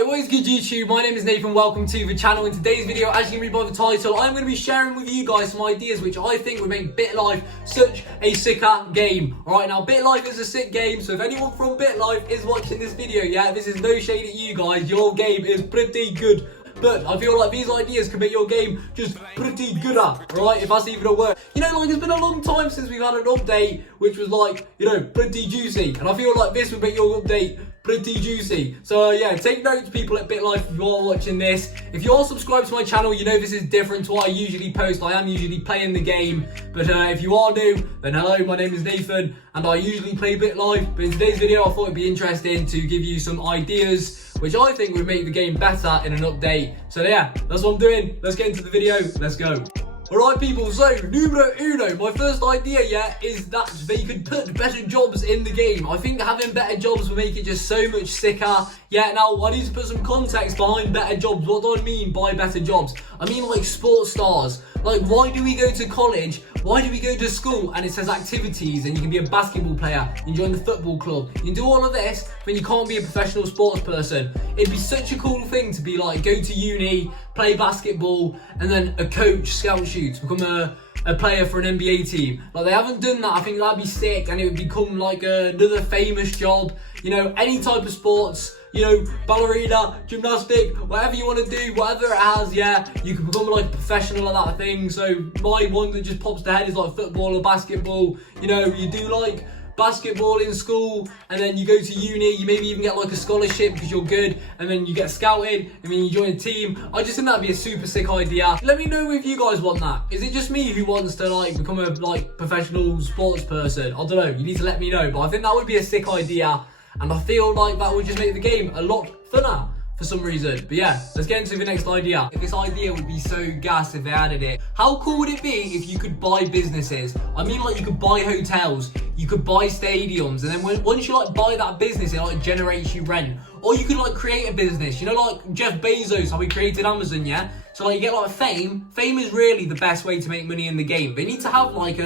Alright, what is good YouTube? My name is Nathan, welcome to the channel. In today's video, as you can read by the title, I'm going to be sharing with you guys some ideas which I think would make Bitlife such a sicker game. Alright, now Bitlife is a sick game, so if anyone from Bitlife is watching this video, yeah, this is no shade at you guys, your game is pretty good. But I feel like these ideas can make your game just pretty gooder, right? If that's even a word. You know, like, it's been a long time since we've had an update which was like, you know, pretty juicy. And I feel like this would make your update pretty juicy. So yeah, take notes people at Bitlife if you are watching this. If you are subscribed to my channel, you know this is different to what I usually post. I am usually playing the game. But if you are new, then hello, my name is Nathan and I usually play Bitlife. But in today's video, I thought it'd be interesting to give you some ideas which I think would make the game better in an update. So yeah, that's what I'm doing. Let's get into the video. Let's go. Alright people, so numero uno, my first idea, yeah, is that they could put better jobs in the game. I think having better jobs will make it just so much sicker. Yeah, now I need to put some context behind better jobs. What do I mean by better jobs? I mean like sports stars. Like, why do we go to college? Why do we go to school and it says activities and you can be a basketball player, you can join the football club, you can do all of this, but you can't be a professional sports person? It'd be such a cool thing to be like, go to uni, play basketball, and then a coach scouts you to become a player for an NBA team. Like, they haven't done that. I think that'd be sick and it would become like another famous job. You know, any type of sports, you know, ballerina, gymnastic, whatever you want to do, whatever it has, yeah, you can become like a professional at that thing. So my one that just pops to head is like football or basketball. You know, you do like basketball in school and then you go to uni, you maybe even get like a scholarship because you're good, and then you get scouted and then you join a team. I just think that'd be a super sick idea. Let me know if you guys want that. Is it just me who wants to like become a like professional sports person? I don't know, you need to let me know, but I think that would be a sick idea and I feel like that would just make the game a lot funner for some reason. But yeah, let's get into the next idea. This idea would be so gas if they added it. How cool would it be if you could buy businesses? I mean, like, you could buy hotels, you could buy stadiums, and then once you like buy that business, it like generates you rent. Or you could like create a business, you know, like Jeff Bezos, how he created Amazon, yeah? So like you get like fame. Fame is really the best way to make money in the game. They need to have like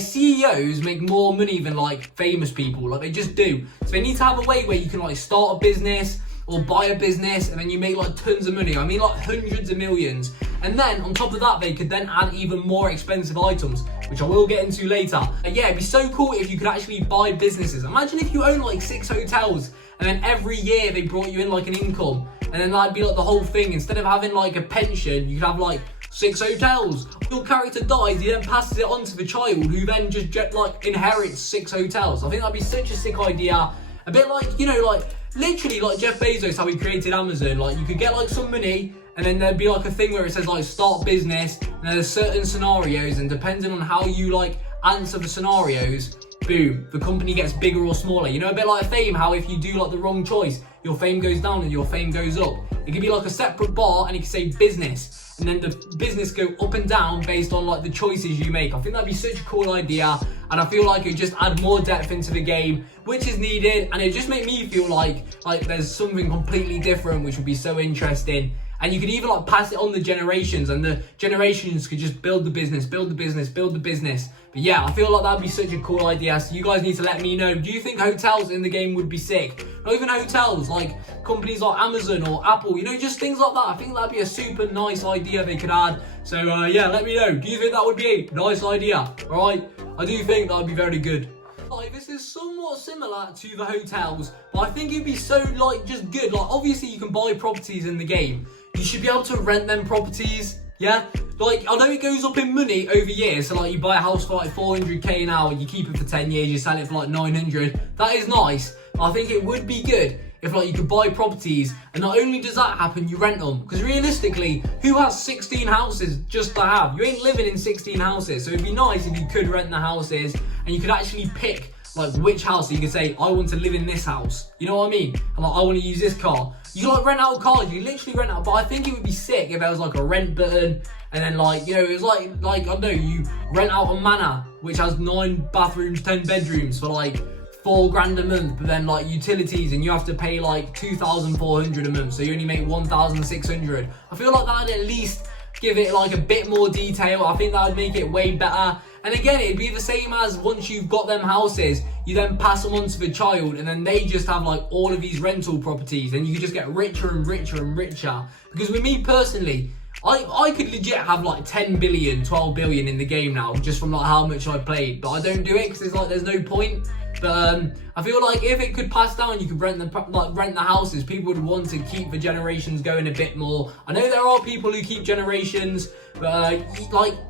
CEOs make more money than like famous people, like they just do. So they need to have a way where you can like start a business or buy a business and then you make like tons of money. I mean like hundreds of millions. And then on top of that, they could then add even more expensive items, which I will get into later. And yeah, it'd be so cool if you could actually buy businesses. Imagine if you own like 6 hotels and then every year they brought you in like an income, and then that'd be like the whole thing. Instead of having like a pension, you could have like 6 hotels. Your character dies, he then passes it on to the child, who then just like inherits 6 hotels. I think that'd be such a sick idea. A bit like, you know, like literally like Jeff Bezos, how he created Amazon. Like, you could get like some money and then there'd be like a thing where it says like start business, and there's certain scenarios, and depending on how you like answer the scenarios, boom, the company gets bigger or smaller. You know, a bit like fame, how if you do like the wrong choice, your fame goes down and your fame goes up. It could be like a separate bar and you could say business, and then the business go up and down based on like the choices you make. I think that'd be such a cool idea, and I feel like it would just add more depth into the game, which is needed, and it just make me feel like there's something completely different, which would be so interesting. And you could even like pass it on the generations, and the generations could just build the business, build the business, build the business. But yeah, I feel like that'd be such a cool idea. So you guys need to let me know. Do you think hotels in the game would be sick? Not even hotels, like companies like Amazon or Apple, you know, just things like that. I think that'd be a super nice idea they could add. So yeah, let me know. Do you think that would be a nice idea? All right, I do think that would be very good. Like, this is somewhat similar to the hotels, but I think it'd be so like just good. Like, obviously you can buy properties in the game. You should be able to rent them properties, yeah? Like, I know it goes up in money over years, so like you buy a house for like 400k an hour, you keep it for 10 years, you sell it for like 900. That is nice. I think it would be good if like you could buy properties, and not only does that happen, you rent them. Because realistically, who has 16 houses just to have? You ain't living in 16 houses, so it'd be nice if you could rent the houses and you could actually pick like which house. So you could say, I want to live in this house. You know what I mean? And like, I want to use this car. You can like rent out cars, you literally rent out, but I think it would be sick if there was like a rent button, and then like, you know, it was like I don't know, you rent out a manor which has 9 bathrooms, 10 bedrooms for like $4 grand a month, but then like utilities, and you have to pay like 2,400 a month, so you only make 1,600. I feel like that'd at least give it like a bit more detail. I think that would make it way better. And again, it'd be the same as once you've got them houses, you then pass them on to the child, and then they just have like all of these rental properties, and you can just get richer and richer and richer. Because with me personally, I could legit have like 10 billion, 12 billion in the game now, just from like how much I played, but I don't do it because it's like there's no point. But I feel like if it could pass down, you could rent the houses. People would want to keep the generations going a bit more. I know there are people who keep generations, but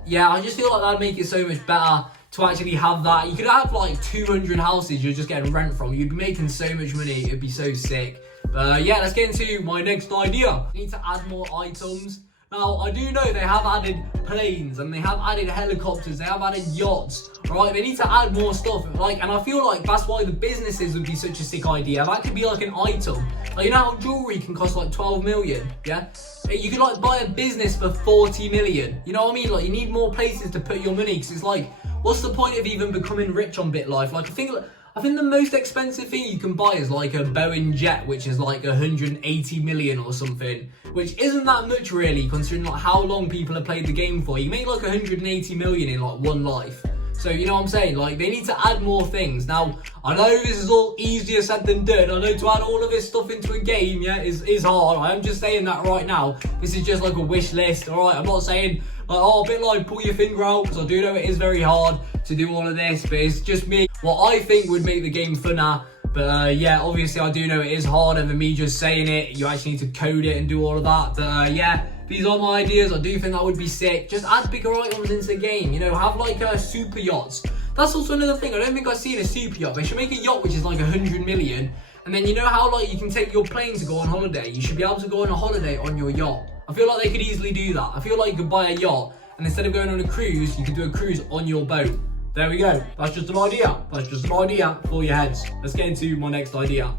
yeah, I just feel like that'd make it so much better to actually have that. You could have like 200 houses you're just getting rent from. You'd be making so much money. It'd be so sick. But yeah, let's get into my next idea. I need to add more items. Now, I do know they have added planes and they have added helicopters, they have added yachts, right? They need to add more stuff, and I feel like that's why the businesses would be such a sick idea. That could be like an item. Like, you know how jewelry can cost like 12 million, yeah? You could like buy a business for 40 million. You know what I mean? Like, you need more places to put your money, because it's like, what's the point of even becoming rich on Bitlife? Like, I think the most expensive thing you can buy is like a Boeing jet, which is like 180 million or something, which isn't that much really, considering like how long people have played the game for. You make like 180 million in like one life. So you know what I'm saying? Like, they need to add more things. Now, I know this is all easier said than done. I know to add all of this stuff into a game, yeah, is hard. I am just saying that right now. This is just like a wish list, alright? I'm not saying like, oh, a bit like pull your finger out, because I do know it is very hard to do all of this, but it's just me, what I think would make the game funner. But yeah, obviously I do know it is harder than me just saying it. You actually need to code it and do all of that. But yeah, these are my ideas. I do think that would be sick. Just add bigger items into the game, you know, have like super yachts. That's also another thing. I don't think I've seen a super yacht. They should make a yacht which is like 100 million. And then you know how like you can take your plane to go on holiday? You should be able to go on a holiday on your yacht. I feel like they could easily do that. I feel like you could buy a yacht, and instead of going on a cruise, you could do a cruise on your boat. There we go. That's just an idea. That's just an idea for your heads. Let's get into my next idea.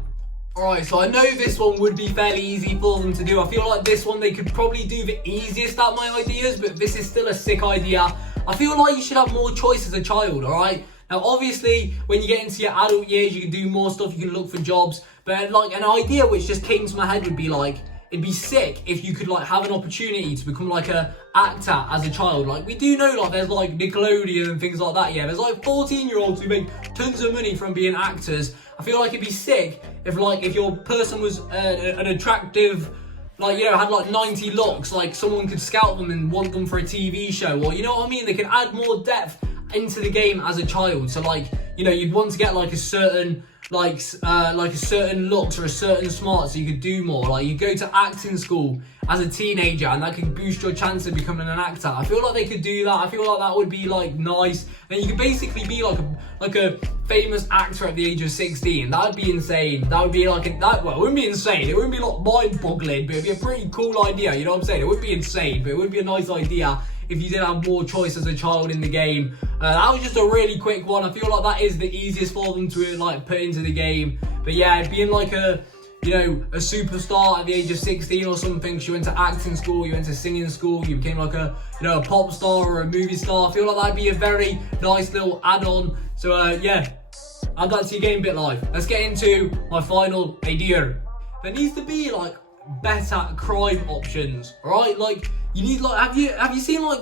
Alright, so I know this one would be fairly easy for them to do. I feel like this one they could probably do the easiest at my ideas, but this is still a sick idea. I feel like you should have more choice as a child, alright? Now, obviously, when you get into your adult years, you can do more stuff, you can look for jobs, but like an idea which just came to my head would be like, it'd be sick if you could like have an opportunity to become like a actor as a child. Like, we do know like there's like Nickelodeon and things like that, yeah. There's like 14-year-olds who make tons of money from being actors. I feel like it'd be sick if your person was an attractive, like, you know, had like 90 looks, like someone could scout them and want them for a TV show, or you know what I mean? They could add more depth into the game as a child. So like, you know, you'd want to get like a certain like a certain looks or a certain smart, so you could do more. Like, you go to acting school as a teenager, and that could boost your chance of becoming an actor. I feel like they could do that. I feel like that would be like nice. And you could basically be like a famous actor at the age of 16. That would be insane. That would be like well, it wouldn't be insane. It wouldn't be like mind-boggling, but it'd be a pretty cool idea. You know what I'm saying? It would be insane, but it would be a nice idea if you did have more choice as a child in the game. That was just a really quick one. I feel like that is the easiest for them to like put into the game. But yeah, being like a, you know, a superstar at the age of 16 or something. You went to acting school, you went to singing school, you became like a, you know, a pop star or a movie star. I feel like that'd be a very nice little add-on. So yeah, add that to your game, Bitlife. Let's get into my final idea. There needs to be like better crime options, alright? Like, you need like, have you seen like,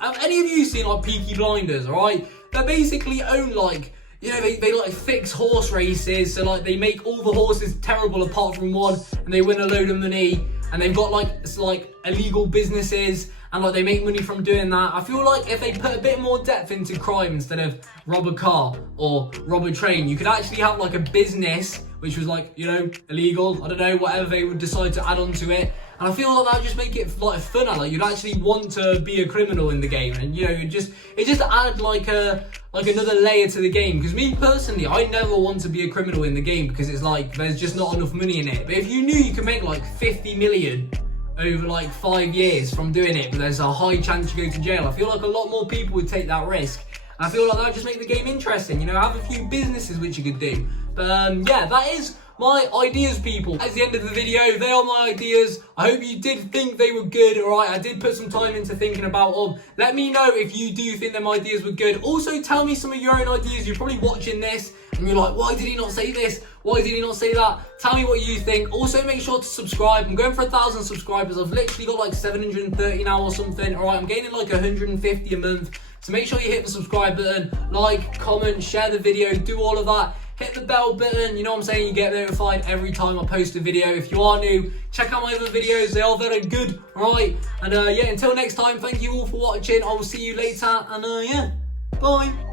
have any of you seen like Peaky Blinders, alright? They basically own like, you know, they like fix horse races, so like they make all the horses terrible apart from one, and they win a load of money, and they've got like, it's like illegal businesses, and like they make money from doing that. I feel like if they put a bit more depth into crime instead of rob a car or rob a train, you could actually have like a business which was like, you know, illegal, I don't know, whatever they would decide to add on to it. And I feel like that would just make it like funner. Like, you'd actually want to be a criminal in the game, and you know, it just add like another layer to the game. Because me personally, I never want to be a criminal in the game, because it's like there's just not enough money in it. But if you knew you could make like 50 million over like 5 years from doing it, but there's a high chance you go to jail, I feel like a lot more people would take that risk. And I feel like that would just make the game interesting. You know, have a few businesses which you could do. But yeah, that is my ideas, people. That's the end of the video. They are my ideas. I hope you did think they were good, alright? I did put some time into thinking about them. Let me know if you do think them ideas were good. Also, tell me some of your own ideas. You're probably watching this and you're like, why did he not say this? Why did he not say that? Tell me what you think. Also, make sure to subscribe. I'm going for 1,000 subscribers. I've literally got like 730 now or something. Alright, I'm gaining like 150 a month. So make sure you hit the subscribe button, like, comment, share the video, do all of that. Hit the bell button, you know what I'm saying, you get notified every time I post a video. If you are new, check out my other videos, they are very good, alright? And yeah, until next time, thank you all for watching, I will see you later, and yeah, bye.